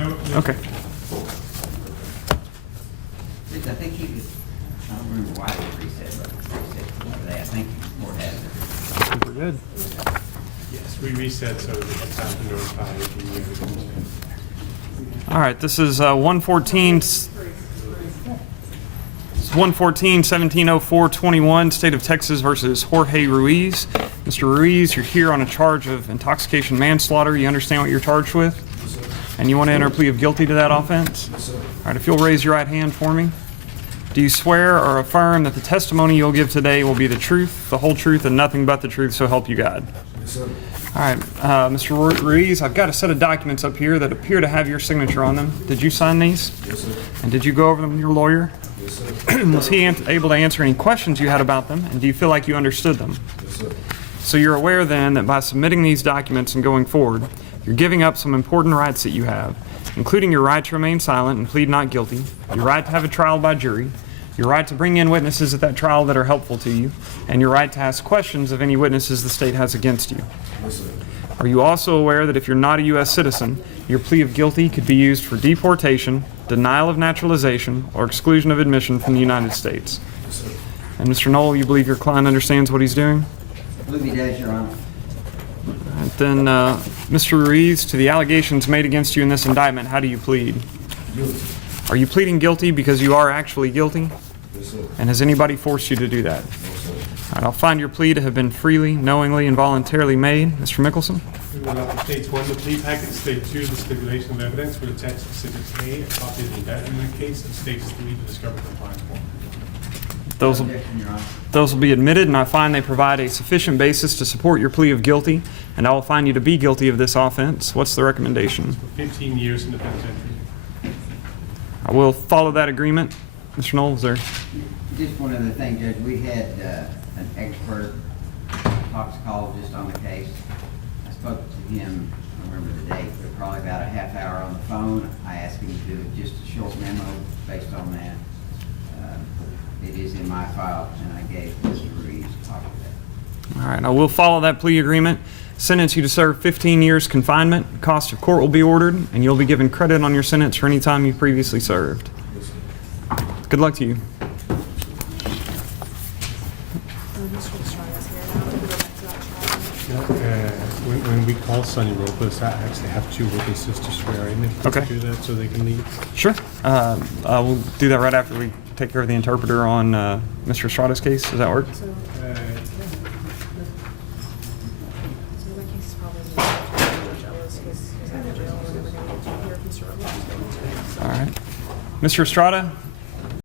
No. Okay. I think he was, I don't remember why it was reset, but reset today. I think the court has it. I think we're good. Yes, we reset so that it's time to notify if you need it. All right, this is 114. 114-1704-21, State of Texas versus Jorge Ruiz. Mr. Ruiz, you're here on a charge of intoxication manslaughter. You understand what you're charged with? Yes, sir. And you want to enter a plea of guilty to that offense? Yes, sir. All right, if you'll raise your right hand for me. Do you swear or affirm that the testimony you'll give today will be the truth, the whole truth, and nothing but the truth, so help you God? Yes, sir. All right, Mr. Ruiz, I've got a set of documents up here that appear to have your signature on them. Did you sign these? Yes, sir. And did you go over them with your lawyer? Yes, sir. Was he able to answer any questions you had about them? And do you feel like you understood them? Yes, sir. So you're aware then that by submitting these documents and going forward, you're giving up some important rights that you have, including your right to remain silent and plead not guilty, your right to have a trial by jury, your right to bring in witnesses at that trial that are helpful to you, and your right to ask questions of any witnesses the state has against you. Yes, sir. Are you also aware that if you're not a U.S. citizen, your plea of guilty could be used for deportation, denial of naturalization, or exclusion of admission from the United States? Yes, sir. And Mr. Knoll, you believe your client understands what he's doing? I believe he does, Your Honor. And then, Mr. Ruiz, to the allegations made against you in this indictment, how do you plead? Guilty. Are you pleading guilty because you are actually guilty? Yes, sir. And has anybody forced you to do that? No, sir. All right, I'll find your plea to have been freely, knowingly, and voluntarily made. Mr. Mickelson? We will have States 1, the plea packet, State 2, the stipulation of evidence will attach Exhibits A, a copy of the indictment in the case, and State 3, the discovery compliance form. Objection, Your Honor. Those will be admitted, and I find they provide a sufficient basis to support your plea of guilty, and I will find you to be guilty of this offense. What's the recommendation? 15 years in the penitentiary. I will follow that agreement. Mr. Knowles, there. Just one other thing, Judge. We had an expert toxicologist on the case. I spoke to him, I don't remember the date, but probably about a half hour on the phone. I asked him to do just a short memo based on that. It is in my file, and I gave Mr. Ruiz a copy of that. All right, I will follow that plea agreement. Sentence you to serve 15 years confinement. Cost of court will be ordered, and you'll be given credit on your sentence for any time you previously served. Yes, sir. Good luck to you. When we call Sonny Robles, I actually have 2 witnesses to swear in. If we Okay. could do that so they can leave. Sure. We'll do that right after we take care of the interpreter on Mr. Estrada's case. Does that work? So my case is probably Judge Ellis. He's out of jail. We're never going to get to hear if Mr. Robles is going to. All right. Mr. Estrada,